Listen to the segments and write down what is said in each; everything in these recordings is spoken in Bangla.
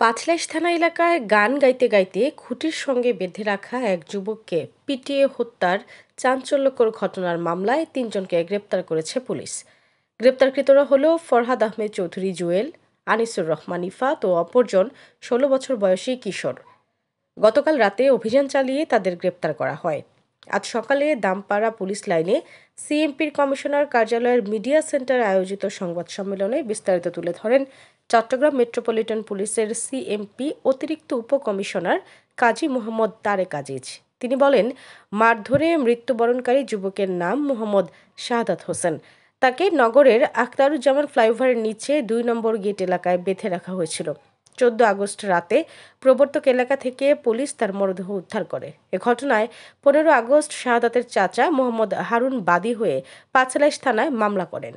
পাঁচলাইশ থানা এলাকায় গান গাইতে গাইতে খুঁটির সঙ্গে বেঁধে রাখা এক যুবককে পিটিয়ে হত্যার চাঞ্চল্যকর ঘটনার মামলায় তিনজনকে গ্রেপ্তার করেছে পুলিশ। গ্রেপ্তারকৃতরা হল ফরহাদ আহমেদ চৌধুরী জুয়েল, আনিসুর রহমান ইফাত ও অপরজন ১৬ বছর বয়সী কিশোর। গতকাল রাতে অভিযান চালিয়ে তাদের গ্রেপ্তার করা হয়। আজ সকালে দামপাড়া পুলিশ লাইনে সিএমপির কমিশনার কার্যালয়ের মিডিয়া সেন্টারে আয়োজিত সংবাদ সম্মেলনে বিস্তারিত তুলে ধরেন চট্টগ্রাম মেট্রোপলিটন পুলিশের সিএমপি অতিরিক্ত উপকমিশনার কাজী মোহাম্মদ তারেক আজিজ। তিনি বলেন, মারধরে মৃত্যুবরণকারী যুবকের নাম মোহাম্মদ শাহাদাত হোসেন। তাকে নগরের আখতারুজ্জামান ফ্লাইওভারের নিচে ২ নম্বর গেট এলাকায় বেঁধে রাখা হয়েছিল। ১৪ আগস্ট রাতে প্রবর্তক এলাকা থেকে পুলিশ তার মরদেহ উদ্ধার করে। এ ঘটনায় ১৫ আগস্ট শাহাদাতের চাচা মোহাম্মদ হারুন বাদী হয়ে পাঁচলাইশ থানায় মামলা করেন।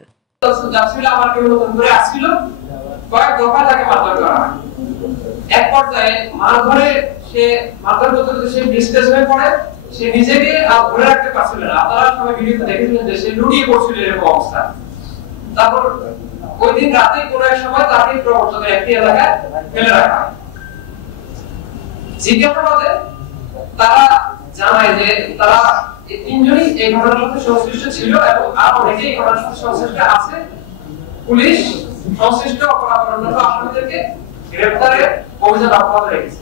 এক পর্যায়ে মারধরে সে মারধর করতে সে ডিস্ট্রেস হয়ে পড়ে, সে নিজেকে আর ধরে রাখতে পারছিল না। আপনারা সবাই ভিডিওতে দেখেছিলেন যে সে লুটিয়ে পড়ছিল এরকম অবস্থা। তারপর ওই দিন রাতে কোন এক সময় তাকে প্রবর্তকের একটি এলাকায় ফেলে রাখা হয়। জিজ্ঞাসাবাদে তারা জানায় যে তারা এই তিনজনই এই ঘটনার সাথে সংশ্লিষ্ট ছিল এবং আরো অনেকে এই ঘটনার সাথে সংশ্লিষ্ট আছে। পুলিশ সংশ্লিষ্ট অপরাধ আসামিদেরকে গ্রেফতারের অভিযান অব্যাহত রেখেছে।